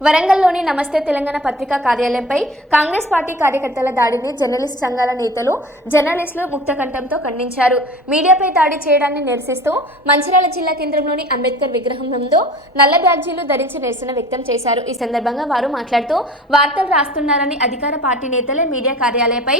వరంగల్లోని నమస్తే తెలంగాణ పత్రికా కార్యాలయంపై కాంగ్రెస్ పార్టీ కార్యకర్తల దాడిని జర్నలిస్ట్ సంఘాల నేతలు జర్నలిస్టులు ముక్తకంఠంతో ఖండించారు. మీడియాపై దాడి చేయడాన్ని నిరసిస్తూ మంచిర్యాల జిల్లా కేంద్రంలోని అంబేద్కర్ విగ్రహం ముందు నల్ల బ్యాడ్జీలు ధరించి నిరసన వ్యక్తం చేశారు. ఈ సందర్భంగా వారు మాట్లాడుతూ వార్తలు రాస్తున్నారని అధికార పార్టీ నేతలే మీడియా కార్యాలయపై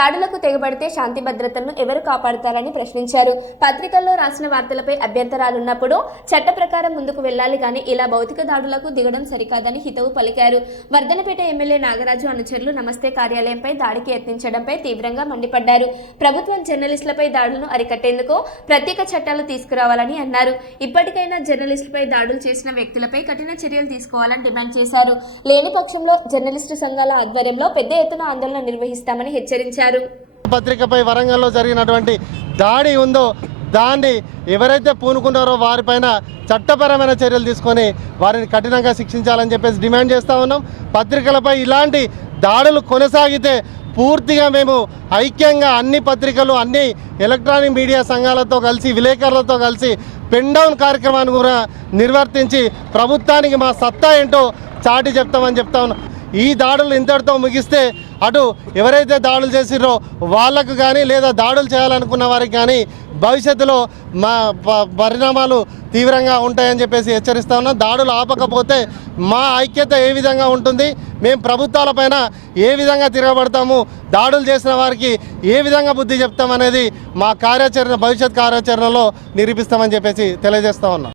దాడులకు తెగబడితే శాంతి భద్రతలను ఎవరు కాపాడుతారని ప్రశ్నించారు. పత్రికల్లో రాసిన వార్తలపై అభ్యంతరాలున్నప్పుడు చట్ట ప్రకారం ముందుకు వెళ్ళాలి కానీ ఇలా భౌతిక దాడులకు దిగడం సరికాదని హితవు పలికారు. వర్ధనపేట ఎమ్మెల్యే నాగరాజు అనుచరులు నమస్తే కార్యాలయంపై దాడికి యత్నించడంపై తీవ్రంగా మండిపడ్డారు. ప్రభుత్వం జర్నలిస్టులపై దాడులను అరికట్టేందుకు ప్రత్యేక చట్టాలు తీసుకురావాలని అన్నారు. ఇప్పటికైనా జర్నలిస్టులపై దాడులు చేసిన వ్యక్తులపై కఠిన చర్యలు తీసుకోవాలని డిమాండ్ చేశారు. లేని పక్షంలో జర్నలిస్టు సంఘాల ఆధ్వర్యంలో పెద్ద ఎత్తున ఆందోళన నిర్వహిస్తామని హెచ్చరించారు. పత్రికపై వరంగల్లో జరిగినటువంటి దాడి ఉందో దాన్ని ఎవరైతే పూనుకున్నారో వారిపైన చట్టపరమైన చర్యలు తీసుకొని వారిని కఠినంగా శిక్షించాలని చెప్పేసి డిమాండ్ చేస్తూ ఉన్నాం. పత్రికలపై ఇలాంటి దాడులు కొనసాగితే పూర్తిగా మేము ఐక్యంగా అన్ని పత్రికలు అన్ని ఎలక్ట్రానిక్ మీడియా సంఘాలతో కలిసి విలేకరులతో కలిసి పెన్ డౌన్ కార్యక్రమాన్ని కూడా నిర్వర్తించి ప్రభుత్వానికి మా సత్తా ఏంటో చాటి చెప్తామని చెప్తా ఉన్నాం. ఈ దాడులు ఇంతటితో ముగిస్తే అటు ఎవరైతే దాడులు చేసిరో వాళ్ళకు కానీ లేదా దాడులు చేయాలనుకున్న వారికి కానీ భవిష్యత్తులో మా ప- పరిణామాలు తీవ్రంగా ఉంటాయని చెప్పేసి హెచ్చరిస్తా ఉన్నాం. దాడులు ఆపకపోతే మా ఐక్యత ఏ విధంగా ఉంటుంది? మేము ప్రభుత్వాలపైన ఏ విధంగా తిరగబడతాము? దాడులు చేసిన వారికి ఏ విధంగా బుద్ధి చెప్తామనేది మా కార్యాచరణ భవిష్యత్ కార్యాచరణలో నిరూపిస్తామని చెప్పేసి తెలియజేస్తా ఉన్నాం.